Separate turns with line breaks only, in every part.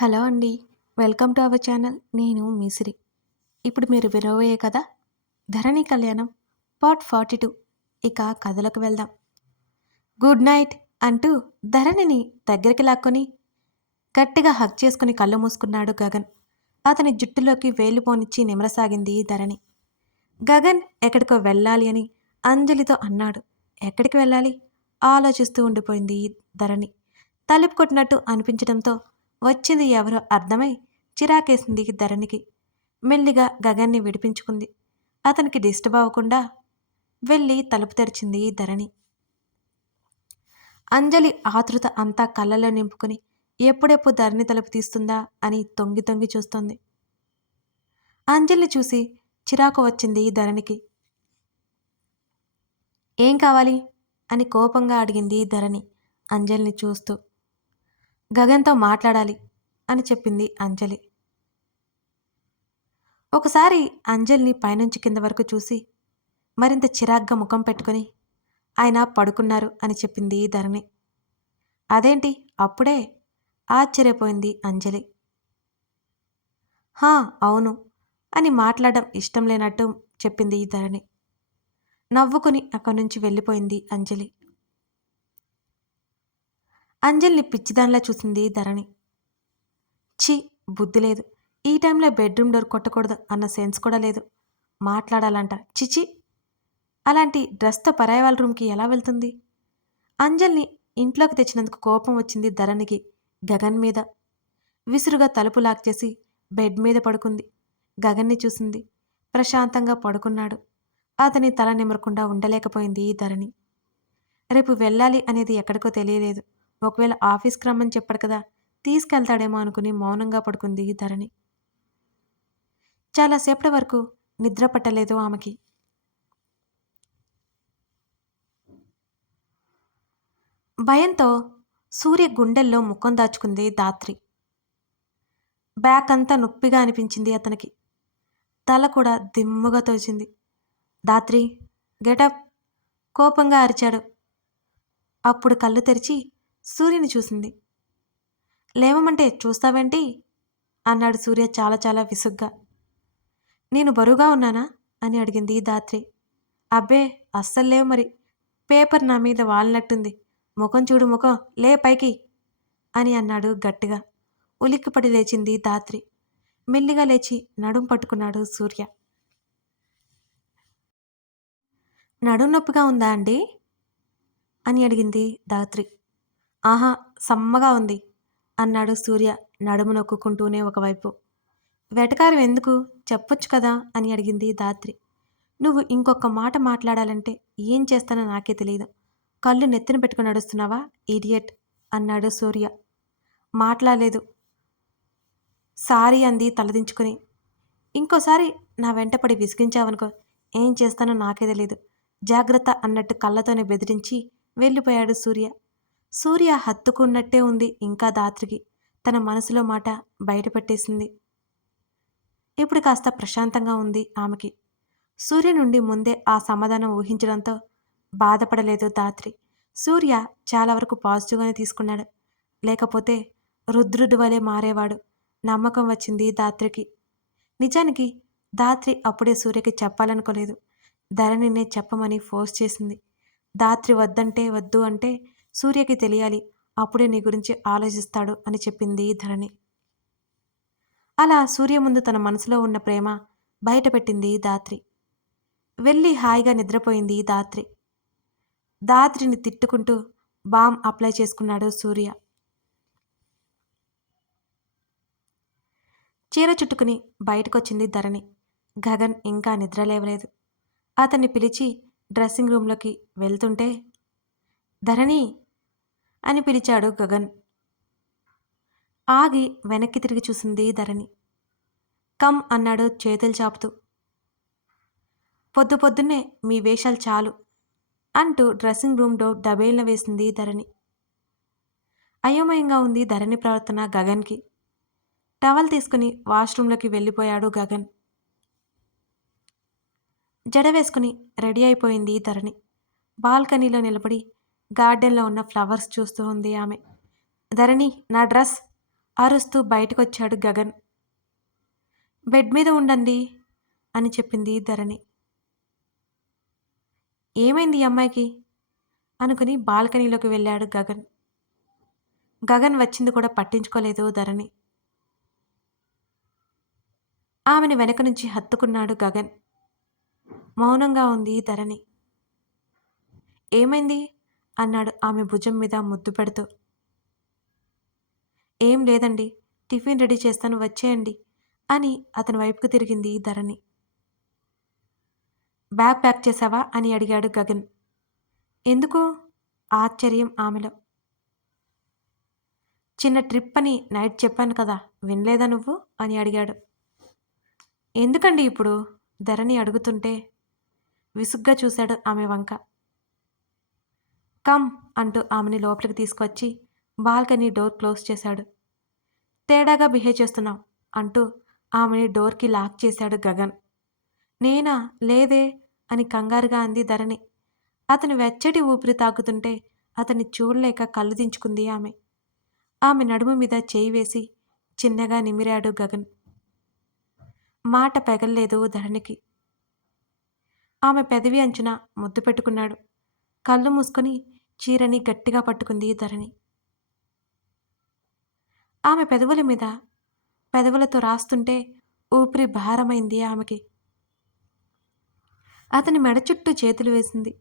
Hello అండి. Welcome to our channel. నేను మిసిరి. ఇప్పుడు మీరు వినబోయే కదా ధరణి కళ్యాణం పార్ట్ ఫార్టీ టూ. ఇక కథలకు వెళ్దాం. గుడ్ నైట్ అంటూ ధరణిని దగ్గరికి లాక్కొని గట్టిగా హక్ చేసుకుని కళ్ళు మూసుకున్నాడు గగన్. అతని జుట్టులోకి వేలు పోనిచ్చి నిమరసాగింది ధరణి. గగన్ ఎక్కడికో వెళ్ళాలి అని అంజలితో అన్నాడు. ఎక్కడికి వెళ్ళాలి? ఆలోచిస్తూ ఉండిపోయింది ధరణి. తలుపు కొట్టినట్టు అనిపించడంతో వచ్చింది ఎవరో అర్థమై చిరాకేసింది ధరణికి. మెల్లిగా గగన్ని విడిపించుకుంది. అతనికి డిస్టర్బ్ అవ్వకుండా వెళ్ళి తలుపు తెరిచింది ధరణి. అంజలి ఆతృత అంతా కళ్ళలో నింపుకుని ఎప్పుడెప్పుడు ధరణి తలుపు తీస్తుందా అని తొంగి తొంగి చూస్తోంది. అంజలిని చూసి చిరాకు వచ్చింది ధరణికి. ఏం కావాలి? అని కోపంగా అడిగింది ధరణి అంజలిని చూస్తూ. గగన్తో మాట్లాడాలి అని చెప్పింది అంజలి. ఒకసారి అంజలిని పైనుంచి కింద వరకు చూసి మరింత చిరాగ్గా ముఖం పెట్టుకొని ఆయన పడుకున్నారు అని చెప్పింది ధరణి. అదేంటి? అప్పుడే? ఆశ్చర్యపోయింది అంజలి. హా అవును అని మాట్లాడడం ఇష్టం లేనట్టు చెప్పింది ధరణి. నవ్వుకుని అక్కడి నుంచి వెళ్ళిపోయింది అంజలి. అంజలిని పిచ్చిదానిలా చూసింది ధరణి. ఛీ బుద్ధి లేదు. ఈ టైంలో బెడ్రూమ్ డోర్ కొట్టకూడదు అన్న సెన్స్ కూడా లేదు. మాట్లాడాలంట. చిచి అలాంటి డ్రెస్తో పరాయి వాళ్ళ రూమ్కి ఎలా వెళ్తుంది? అంజల్ని ఇంట్లోకి తెచ్చినందుకు కోపం వచ్చింది ధరణికి గగన్ మీద. విసురుగా తలుపు లాక్ చేసి బెడ్ మీద పడుకుంది. గగన్ని చూసింది. ప్రశాంతంగా పడుకున్నాడు. అతని తల నిమరకుండా ఉండలేకపోయింది ఈ ధరణి. రేపు వెళ్ళాలి అనేది ఎక్కడికో తెలియలేదు. ఒకవేళ ఆఫీస్కి రమ్మని చెప్పాడు కదా తీసుకెళ్తాడేమో అనుకుని మౌనంగా పడుకుంది ధరణి. చాలాసేపటి వరకు నిద్ర పట్టలేదు ఆమెకి. భయంతో సూర్య గుండెల్లో ముఖం దాచుకుంది దాత్రి బ్యాక్ అంతా నొప్పిగా అనిపించింది అతనికి. తల కూడా దిమ్ముగా తోచింది. దాత్రి గెటప్ కోపంగా అరిచాడు. అప్పుడు కళ్ళు తెరిచి సూర్యుని చూసింది. లేవమంటే చూస్తావేంటి? అన్నాడు సూర్య చాలా చాలా విసుగ్గా. నేను బరువుగా ఉన్నానా? అని అడిగింది దాత్రి. అబ్బే అస్సలు లేవు మరి. పేపర్ నా మీద వాలినట్టుంది. ముఖం చూడు ముఖం లే పైకి అని అన్నాడు గట్టిగా. ఉలిక్కిపడి లేచింది దాత్రి. మెల్లిగా లేచి నడుం పట్టుకున్నాడు సూర్య. నడుం నొప్పిగా ఉందా అండి? అని అడిగింది దాత్రి. ఆహా సమ్మగా ఉంది అన్నాడు సూర్య నడుము నొక్కుంటూనే ఒకవైపు. వెటకారం ఎందుకు? చెప్పొచ్చు కదా? అని అడిగింది దాత్రి. నువ్వు ఇంకొక మాట మాట్లాడాలంటే ఏం చేస్తానో నాకే తెలియదు కళ్ళు నెత్తిన పెట్టుకుని నడుస్తున్నావా ఇడియట్? అన్నాడు సూర్య. మాట్లాడలేదు. సారీ అంది తలదించుకుని. ఇంకోసారి నా వెంటపడి విసిగించావనుకో ఏం చేస్తానో నాకే తెలియదు జాగ్రత్త అన్నట్టు కళ్ళతోనే బెదిరించి వెళ్ళిపోయాడు సూర్య. సూర్య హత్తుకున్నట్టే ఉంది ఇంకా దాత్రికి. తన మనసులో మాట బయటపెట్టేసింది. ఇప్పుడు కాస్త ప్రశాంతంగా ఉంది ఆమెకి. సూర్య నుండి ముందే ఆ సమాధానం ఊహించడంతో బాధపడలేదు దాత్రి. సూర్య చాలా వరకు పాజిటివ్గానే తీసుకున్నాడు. లేకపోతే రుద్రుడు వలె మారేవాడు నమ్మకం వచ్చింది దాత్రికి. నిజానికి దాత్రి అప్పుడే సూర్యకి చెప్పాలనుకోలేదు. ధరణినే చెప్పమని ఫోర్స్ చేసింది. దాత్రి వద్దంటే వద్దు అంటే సూర్యకి తెలియాలి. అప్పుడే నీ గురించి ఆలోచిస్తాడు అని చెప్పింది ధరణి. అలా సూర్య ముందు తన మనసులో ఉన్న ప్రేమ బయటపెట్టింది దాత్రి వెళ్ళి హాయిగా నిద్రపోయింది దాత్రి దాత్రిని తిట్టుకుంటూ బామ్ అప్లై చేసుకున్నాడు సూర్య. చీర చుట్టుకుని బయటకొచ్చింది ధరణి. గగన్ ఇంకా నిద్రలేవలేదు అతన్ని పిలిచి డ్రెస్సింగ్ రూమ్లోకి వెళ్తుంటే ధరణి అని పిలిచాడు గగన్. ఆగి వెనక్కి తిరిగి చూసింది ధరణి. కమ్ అన్నాడు చేతులు చాపుతూ. పొద్దు పొద్దున్నే మీ వేషాలు చాలు అంటూ డ్రెస్సింగ్ రూమ్ డోర్ డబేల్న వేసింది ధరణి. అయోమయంగా ఉంది ధరణి ప్రవర్తన గగన్కి. టవల్ తీసుకుని వాష్రూమ్లోకి వెళ్ళిపోయాడు గగన్. జడ వేసుకుని రెడీ అయిపోయింది ధరణి. బాల్కనీలో నిలబడి గార్డెన్లో ఉన్న ఫ్లవర్స్ చూస్తూ ఉంది ఆమె. ధరణి నా డ్రెస్ అరుస్తూ బయటకొచ్చాడు గగన్. బెడ్ మీద ఉండండి అని చెప్పింది ధరణి. ఏమైంది అమ్మాయికి? అనుకుని బాల్కనీలోకి వెళ్ళాడు గగన్. గగన్ వచ్చింది కూడా పట్టించుకోలేదు ధరణి. ఆమెను వెనక నుంచి హత్తుకున్నాడు గగన్. మౌనంగా ఉంది ధరణి. ఏమైంది? అన్నాడు ఆమె భుజం మీద ముద్దు పెడుతూ. ఏం లేదండి టిఫిన్ రెడీ చేస్తాను వచ్చేయండి అని అతని వైపుకు తిరిగింది ధరణి. బ్యాగ్ ప్యాక్ చేశావా అని అడిగాడు గగన్. ఎందుకు? ఆశ్చర్యం ఆమెలో. చిన్న ట్రిప్ అని నైట్ చెప్పాను కదా వినలేదా నువ్వు? అని అడిగాడు. ఎందుకండి ఇప్పుడు? ధరణి అడుగుతుంటే విసుగ్గా చూశాడు ఆమె వంక. కమ్ అంటూ ఆమెని లోపలికి తీసుకొచ్చి బాల్కనీ డోర్ క్లోజ్ చేశాడు. తేడాగా బిహేవ్ చేస్తున్నావు అంటూ ఆమెని డోర్కి లాక్ చేశాడు గగన్. నేనా? లేదే అని కంగారుగా అంది ధరణి. అతను వెచ్చటి ఊపిరి తాకుతుంటే అతన్ని చూడలేక కళ్ళు దించుకుంది ఆమె. ఆమె నడుము మీద చేయి వేసి చిన్నగా నిమిరాడు గగన్. మాట పెగల్లేదు ధరణికి. ఆమె పెదవి అంచున ముద్దు పెట్టుకున్నాడు. కళ్ళు మూసుకొని చీరని గట్టిగా పట్టుకుంది ధరణి. ఆమె పెదవుల మీద పెదవులతో రాస్తుంటే ఊపిరి భారమైంది ఆమెకి. అతని మెడ చుట్టూ చేతులు వేసింది.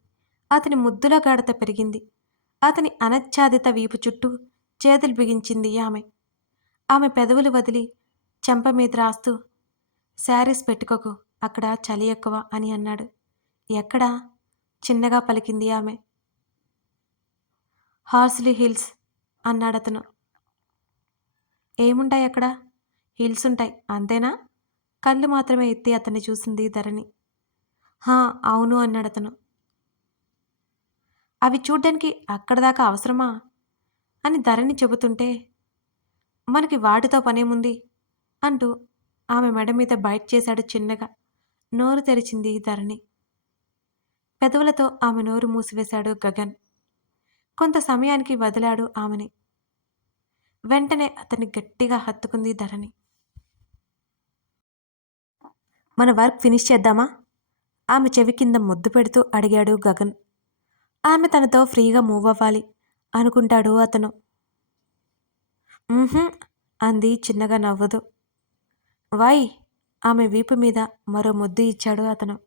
అతని ముద్దుల గాఢత పెరిగింది. అతని అనచ్ఛాదిత వీపు చుట్టూ చేతులు బిగించింది ఆమె. ఆమె పెదవులు వదిలి చెంప మీద రాస్తూ శారీస్ పెట్టుకోకు అక్కడ చలి ఎక్కువ అని అన్నాడు. ఎక్కడా? చిన్నగా పలికింది ఆమె. హార్స్లీ హిల్స్ అన్నాడు అతను ఏముంటాయి అక్కడ? హిల్స్ ఉంటాయి అంతేనా? కళ్ళు మాత్రమే ఎత్తి అతన్ని చూసింది ధరణి. హా అవును అన్నాడు అతను అవి చూడ్డానికి అక్కడ దాకా అవసరమా? అని ధరణి చెబుతుంటే మనకి వాటితో పనేముంది? అంటూ ఆమె మెడ మీద బయట చేశాడు చిన్నగా. నోరు తెరిచింది ధరణి. పెదవులతో ఆమె నోరు మూసివేశాడు గగన్. కొంత సమయానికి వదిలాడు ఆమెని. వెంటనే అతన్ని గట్టిగా హత్తుకుంది ధరణి. మన వర్క్ ఫినిష్ చేద్దామా? ఆమె చెవి కింద ముద్దు పెడుతూ అడిగాడు గగన్. ఆమె తనతో ఫ్రీగా మూవ్ అవ్వాలి అనుకుంటాడు అతను. అంది చిన్నగా నవ్వుతూ. వై ఆమె వీపు మీద మరో ముద్దు ఇచ్చాడు అతను.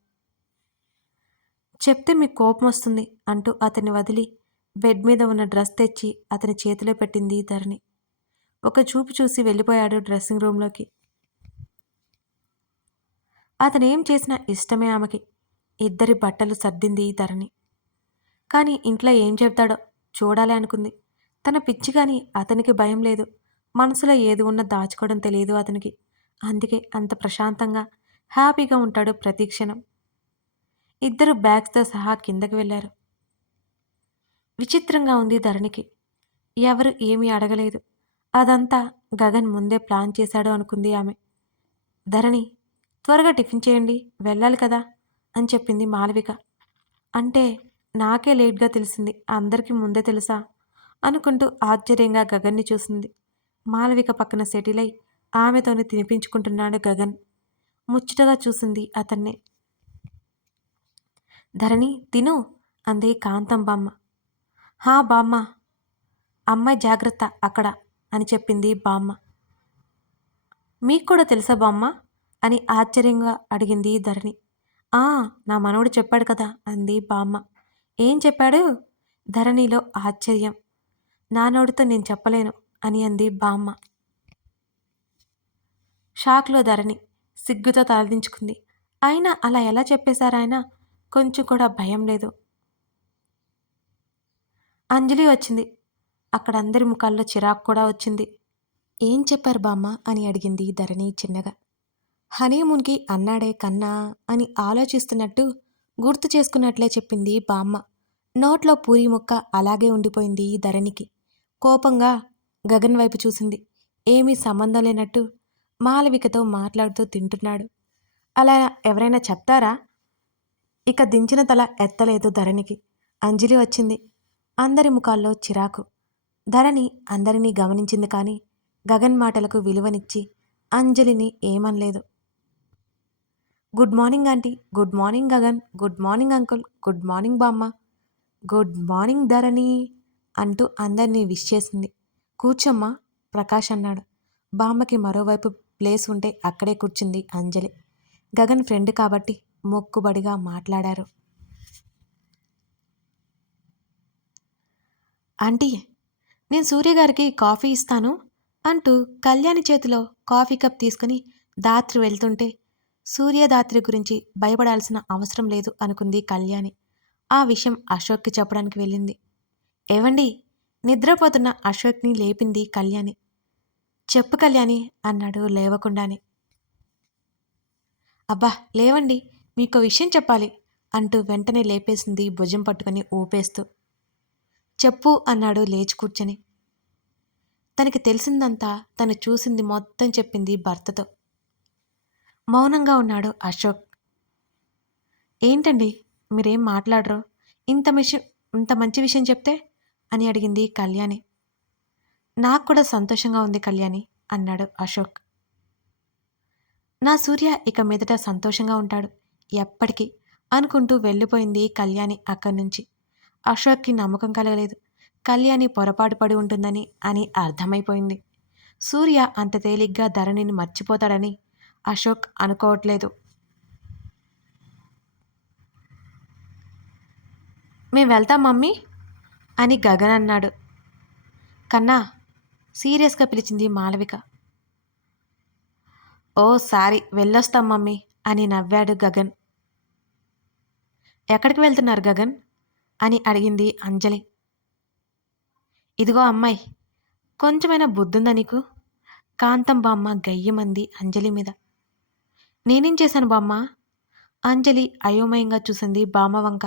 చెప్తే మీకు కోపం వస్తుంది అంటూ అతన్ని వదిలి బెడ్ మీద ఉన్న డ్రెస్ తెచ్చి అతని చేతిలో పెట్టింది ధరణి. ఒక చూపు చూసి వెళ్ళిపోయాడు డ్రెస్సింగ్ రూమ్లోకి. అతనేం చేసినా ఇష్టమే ఆమెకి. ఇద్దరి బట్టలు సర్దింది ధరణి. కానీ ఇంట్లో ఏం చెప్తాడో చూడాలి అనుకుంది. తన పిచ్చి కానీ అతనికి భయం లేదు. మనసులో ఏది ఉన్నా దాచుకోవడం తెలియదు అతనికి. అందుకే అంత ప్రశాంతంగా హ్యాపీగా ఉంటాడు ప్రతి క్షణం. ఇద్దరు బ్యాగ్స్తో సహా కిందకి వెళ్ళారు. విచిత్రంగా ఉంది ధరణికి. ఎవరు ఏమీ అడగలేదు. అదంతా గగన్ ముందే ప్లాన్ చేశాడు అనుకుంది ఆమె. ధరణి త్వరగా టిఫిన్ చేయండి వెళ్ళాలి కదా అని చెప్పింది మాలవిక. అంటే నాకే లేట్గా తెలిసింది అందరికీ ముందే తెలుసా అనుకుంటూ ఆశ్చర్యంగా గగన్ని చూసింది. మాలవిక పక్కన సెటిల్ ఆమెతోనే తినిపించుకుంటున్నాడు గగన్. ముచ్చటగా చూసింది అతన్ని. ధరణి తిను అంది కాంతం బామ్మ హా బామ్మ. అమ్మాయి జాగ్రత్త అక్కడ అని చెప్పింది బామ్మ. మీకు కూడా తెలుసా బామ్మ? అని ఆశ్చర్యంగా అడిగింది ధరణి. ఆ నా మనవడు చెప్పాడు కదా అంది బామ్మ. ఏం చెప్పాడు? ధరణిలో ఆశ్చర్యం. నానోడితో నేను చెప్పలేను అని అంది బామ్మ. షాక్లో ధరణి సిగ్గుతో తలదించుకుంది. అయినా అలా ఎలా చెప్పేశారాయన కొంచెం కూడా భయం లేదు. అంజలి వచ్చింది. అక్కడ అందరి ముఖాల్లో చిరాకు కూడా వచ్చింది. ఏం చెప్పారు బామ్మ? అని అడిగింది ధరణి చిన్నగా. హనీమూన్కి అన్నాడే కన్నా అని ఆలోచిస్తున్నట్టు గుర్తు చేసుకున్నట్లే చెప్పింది బామ్మ. నోట్లో పూరి ముక్క అలాగే ఉండిపోయింది ధరణికి. కోపంగా గగన్ వైపు చూసింది. ఏమీ సంబంధం లేనట్టు మాలవికతో మాట్లాడుతూ తింటున్నాడు. అలా ఎవరైనా చెప్తారా? ఇక దించిన తల ఎత్తలేదు ధరణికి. అంజలి వచ్చింది. అందరి ముఖాల్లో చిరాకు. ధరణి అందరినీ గమనించింది కానీ గగన్ మాటలకు విలువనిచ్చి అంజలిని ఏమనలేదు. Good morning aunty. Good morning Gagan. Good morning uncle. Good morning బామ్మ. గుడ్ మార్నింగ్ ధరణి అంటూ అందరినీ విష్ చేసింది. కూర్చోమ్మా ప్రకాష్ అన్నాడు. బామ్మకి మరోవైపు ప్లేస్ ఉంటే అక్కడే కూర్చుంది అంజలి. గగన్ ఫ్రెండ్ కాబట్టి మొక్కుబడిగా మాట్లాడారు. ఆంటీ నేను సూర్యగారికి కాఫీ ఇస్తాను అంటూ కళ్యాణి చేతిలో కాఫీ కప్ తీసుకుని దాత్రి వెళ్తుంటే సూర్యదాత్రి గురించి భయపడాల్సిన అవసరం లేదు అనుకుంది కళ్యాణి. ఆ విషయం అశోక్కి చెప్పడానికి వెళ్ళింది. ఏవండి నిద్రపోతున్న అశోక్ని లేపింది కళ్యాణి. చెప్పు కళ్యాణి అన్నాడు లేవకుండానే. అబ్బా లేవండి మీకు విషయం చెప్పాలి అంటూ వెంటనే లేపేసింది భుజం పట్టుకుని ఊపేస్తూ. చెప్పు అన్నాడు లేచి కూర్చొని. తనకి తెలిసిందంతా తను చూసింది మొత్తం చెప్పింది భర్తతో. మౌనంగా ఉన్నాడు అశోక్. ఏంటండి మీరేం మాట్లాడరు? ఇంత విషయం ఇంత మంచి విషయం చెప్తే? అని అడిగింది కళ్యాణి. నాకు కూడా సంతోషంగా ఉంది కళ్యాణి అన్నాడు అశోక్. నా సూర్య ఇక మీదట సంతోషంగా ఉంటాడు ఎప్పటికీ అనుకుంటూ వెళ్ళిపోయింది కళ్యాణి అక్కడి నుంచి. అశోక్కి నమ్మకం కలగలేదు. కళ్యాణి పొరపాటు పడి ఉంటుందని అని అర్థమైపోయింది. సూర్య అంత తేలిగ్గా ధరణిని మర్చిపోతాడని అశోక్ అనుకోవట్లేదు. మేము వెళ్తాం మమ్మీ అని గగన్ అన్నాడు. కన్నా సీరియస్గా పిలిచింది మాలవిక ఓ సారీ వెళ్ళొస్తాం మమ్మీ అని నవ్వాడు గగన్. ఎక్కడికి వెళ్తున్నారు గగన్? అని అడిగింది అంజలి. ఇదిగో అమ్మాయి కొంచెమైనా బుద్ధుందా నీకు? కాంతం బామ్మ గయ్యమంది అంజలి మీద. నేనేం చేశాను బామ్మ? అంజలి అయోమయంగా చూసింది బామ్మ వంక.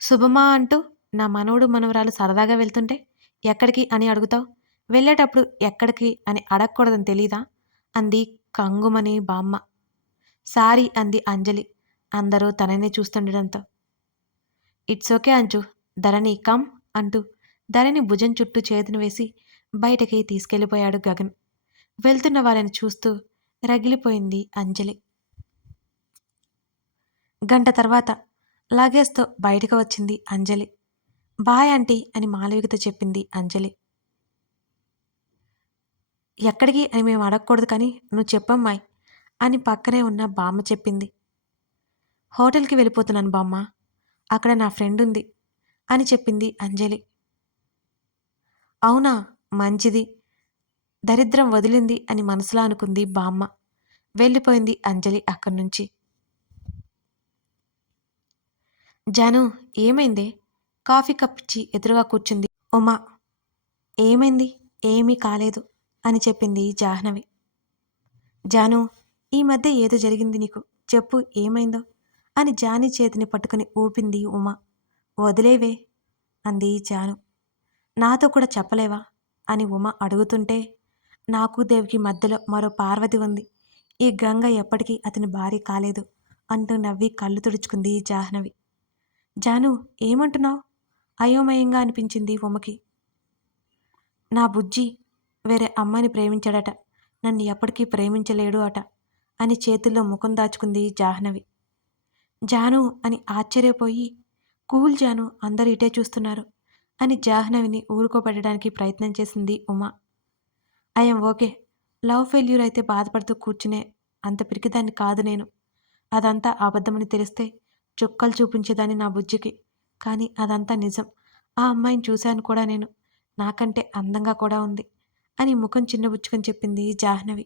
శుభమా అంటూ నా మనవడు మనవరాలు సరదాగా వెళ్తుంటే ఎక్కడికి అని అడుగుతావు? వెళ్ళేటప్పుడు ఎక్కడికి అని అడగకూడదని తెలీదా? అంది కంగుమని బామ్మ. సారీ అంది అంజలి అందరూ తననే చూస్తుండడంతో. It's okay Anju. Dharani come అంటూ ధరణి భుజం చుట్టూ చేతిని వేసి బయటకి తీసుకెళ్ళిపోయాడు గగన్. వెళ్తున్న వాళ్ళని చూస్తూ రగిలిపోయింది అంజలి. గంట తర్వాత లాగేస్తో బయటకు వచ్చింది అంజలి. బాయ్ ఆంటీ అని మాలవికతో చెప్పింది అంజలి. ఎక్కడికి అని మేము అడగకూడదు కానీ నువ్వు చెప్పమ్మాయి అని పక్కనే ఉన్న బామ్మ చెప్పింది. హోటల్కి వెళ్ళిపోతున్నాను బామ్మ. అక్కడ నా ఫ్రెండ్ ఉంది అని చెప్పింది అంజలి. అవునా మంచిది. దరిద్రం వదిలింది అని మనసులో అనుకుంది బామ్మ. వెళ్ళిపోయింది అంజలి అక్కడి నుంచి జాను ఏమైంది? కాఫీ కప్ ఇచ్చి ఎదురుగా కూర్చుంది. ఉమా ఏమైంది? ఏమీ కాలేదు అని చెప్పింది జాహ్నవి. జాను ఈ మధ్య ఏదో జరిగింది నీకు. చెప్పు ఏమైందో? అని జాని చేతిని పట్టుకుని ఊపింది ఉమ. వదిలేవే అంది జాను. నాతో కూడా చెప్పలేవా అని ఉమ అడుగుతుంటే నాకు దేవికి మధ్యలో మరో పార్వతి ఉంది. ఈ గంగ ఎప్పటికీ అతని భార్య కాలేదు అంటూ నవ్వి కళ్ళు తుడుచుకుంది జాహ్నవి. జాను ఏమంటున్నావు? అయోమయంగా అనిపించింది ఉమకి. నా బుజ్జి వేరే అమ్మాయిని ప్రేమించాడట. నన్ను ఎప్పటికీ ప్రేమించలేడు అట అని చేతుల్లో ముఖం దాచుకుంది జాహ్నవి. జాను అని ఆశ్చర్యపోయి కూల్ జాను అందరు ఇటే చూస్తున్నారు అని జాహ్నవిని ఊరుకోబెట్టడానికి ప్రయత్నం చేసింది Uma. I'm okay love failure అయితే బాధపడుతూ కూర్చునే అంత పిరికిదాన్ని కాదు నేను. అదంతా అబద్ధమని తెలిస్తే చుక్కలు చూపించేదాన్ని నా బుజ్జికి. కానీ అదంతా నిజం. ఆ అమ్మాయిని చూశాను కూడా నేను. నాకంటే అందంగా కూడా ఉంది అని ముఖం చిన్నబుచ్చుకొని చెప్పింది జాహ్నవి.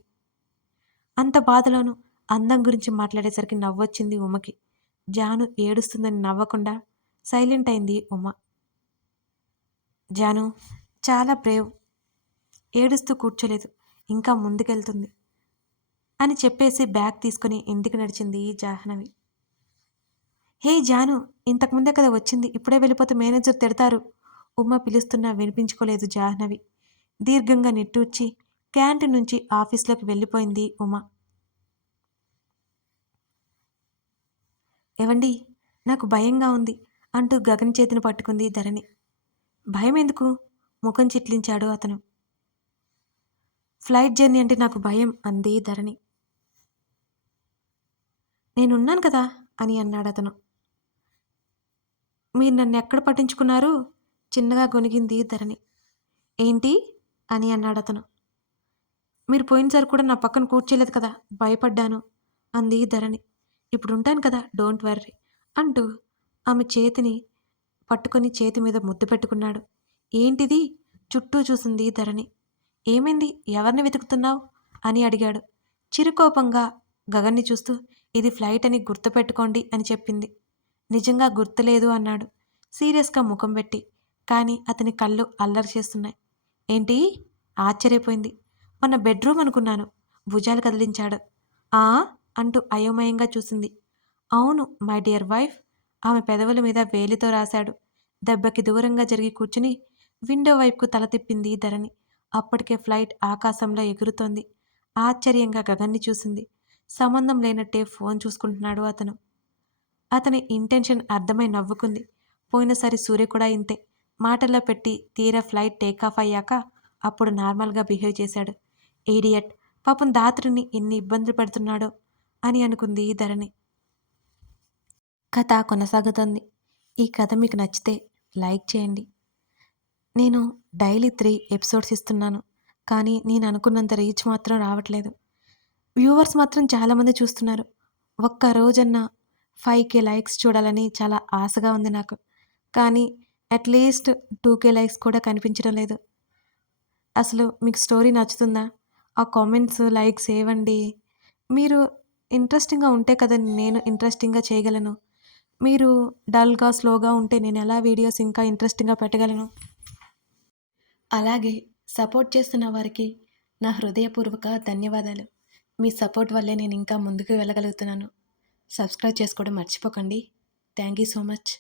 అంత బాధలోనూ అందం గురించి మాట్లాడేసరికి నవ్వొచ్చింది ఉమకి. జాను ఏడుస్తుందని నవ్వకుండా సైలెంట్ అయింది ఉమ. జాను చాలా బ్రేవ్ ఏడుస్తూ కూర్చోలేదు. ఇంకా ముందుకెళ్తుంది అని చెప్పేసి బ్యాగ్ తీసుకుని ఇంటికి నడిచింది జాహ్నవి. హే జాను ఇంతకుముందే కదా వచ్చింది. ఇప్పుడే వెళ్ళిపోతే మేనేజర్ తిడతారు. ఉమ్మ పిలుస్తున్నా వినిపించుకోలేదు జాహ్నవి. దీర్ఘంగా నిట్టూర్చి క్యాంటీన్ నుంచి ఆఫీస్లోకి వెళ్ళిపోయింది ఉమ. ఏవండి? నాకు భయంగా ఉంది అంటూ గగన్ చేతిని పట్టుకుంది ధరణి. భయం ఎందుకు ముఖం చిట్లించాడు అతను. ఫ్లైట్ జర్నీ అంటే నాకు భయం అంది ధరణి. నేనున్నాను కదా అని అన్నాడు అతను. మీరు నన్ను ఎక్కడ పట్టించుకున్నారు? చిన్నగా గొనిగింది ధరణి. ఏంటి? అని అన్నాడు అతను. మీరు పోయినసారి కూడా నా పక్కన కూర్చోలేదు కదా భయపడ్డాను అంది ధరణి. ఇప్పుడు ఉంటాను కదా డోంట్ వర్రీ అంటూ ఆమె చేతిని పట్టుకొని చేతి మీద ముద్దు పెట్టుకున్నాడు. ఏంటిది? చుట్టూ చూసింది ధరణి. ఏమైంది? ఎవరిని వెతుకుతున్నావు? అని అడిగాడు. చిరుకోపంగా గగన్ని చూస్తూ ఇది ఫ్లైట్ అని గుర్తుపెట్టుకోండి అని చెప్పింది. నిజంగా గుర్తులేదు అన్నాడు. సీరియస్గా ముఖం పెట్టి కానీ అతని కళ్ళు అల్లరి చేస్తున్నాయి. ఏంటి? ఆశ్చర్యపోయింది. మన బెడ్రూమ్ అనుకున్నాను. భుజాలు కదిలించాడు. ఆ? అంటూ అయోమయంగా చూసింది. అవును మై డియర్ వైఫ్ ఆమె పెదవుల మీద వేలితో రాశాడు. దెబ్బకి దూరంగా జరిగి కూర్చుని విండో వైపుకు తల తిప్పింది ధరణి. అప్పటికే ఫ్లైట్ ఆకాశంలో ఎగురుతోంది. ఆశ్చర్యంగా గగన్ని చూసింది. సంబంధం లేనట్టే ఫోన్ చూసుకుంటున్నాడు అతను. అతని ఇంటెన్షన్ అర్థమై నవ్వుకుంది. పోయినసారి సూర్య కూడా ఇంతే. మాటల్లో పెట్టి తీరా ఫ్లైట్ టేకాఫ్ అయ్యాక అప్పుడు నార్మల్గా బిహేవ్ చేశాడు. ఏడియట్ పాపం దాత్రిని ఎన్ని ఇబ్బందులు పెడుతున్నాడో అని అనుకుంది ధరణి. కథ కొనసాగుతుంది. ఈ కథ మీకు నచ్చితే లైక్ చేయండి. నేను డైలీ త్రీ ఎపిసోడ్స్ ఇస్తున్నాను కానీ నేను అనుకున్నంత రీచ్ మాత్రం రావట్లేదు. వ్యూవర్స్ మాత్రం చాలామంది చూస్తున్నారు. ఒక్క రోజన్నా ఫైవ్ కే లైక్స్ చూడాలని చాలా ఆశగా ఉంది నాకు. కానీ అట్లీస్ట్ టూ కే లైక్స్ కూడా కనిపించడం లేదు. అసలు మీకు స్టోరీ నచ్చుతుందా? ఆ కామెంట్స్ లైక్స్ ఏవండి? మీరు ఇంట్రెస్టింగ్గా ఉంటే కదా నేను ఇంట్రెస్టింగ్గా చేయగలను? మీరు డల్గా స్లోగా ఉంటే నేను ఎలా వీడియోస్ ఇంకా ఇంట్రెస్టింగ్గా పెట్టగలను? అలాగే సపోర్ట్ చేస్తున్న వారికి నా హృదయపూర్వక ధన్యవాదాలు. మీ సపోర్ట్ వల్లే నేను ఇంకా ముందుకు వెళ్ళగలుగుతున్నాను. సబ్స్క్రైబ్ చేసుకోవడం మర్చిపోకండి. Thank you so much.